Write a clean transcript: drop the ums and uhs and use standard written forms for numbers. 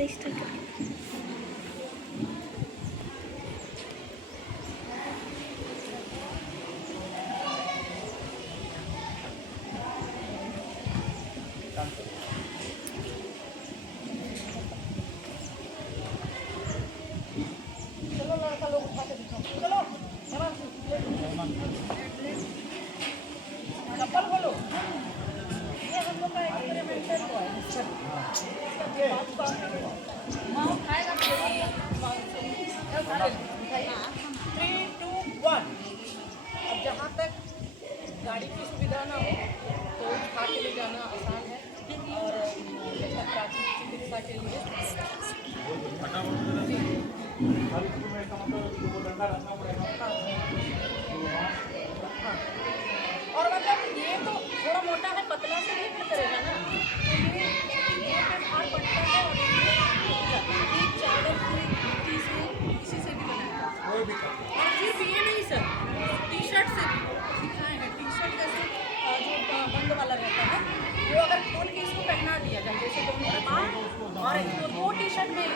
Register कर। चलो लड़का लोग उठा के दिखाओ। चलो चप्पल खोलो। ये हम लोग का एक्सपेरिमेंटल हुआ है सर। माँ खाएगा तो 3, 2, 1। अब जहाँ तक गाड़ी की सुविधा ना हो तो उठा के ले जाना आसान है। और जैसा प्राथमिक चिकित्सा के लिए और मतलब ये तो थोड़ा मोटा है, पतला से नहीं फिर करेगा ना, तो ये पे भार पड़ता है और ये चादर से मिट्टी से किसी से भी बनाएगा। और फिर भी ये नहीं सर, टी शर्ट से भी दिखाए हैं। टी शर्ट जैसे जो बंद वाला रहता है वो अगर खोल के इसको पहना दिया जाए, जैसे दोनों और इसको 2 टी शर्ट में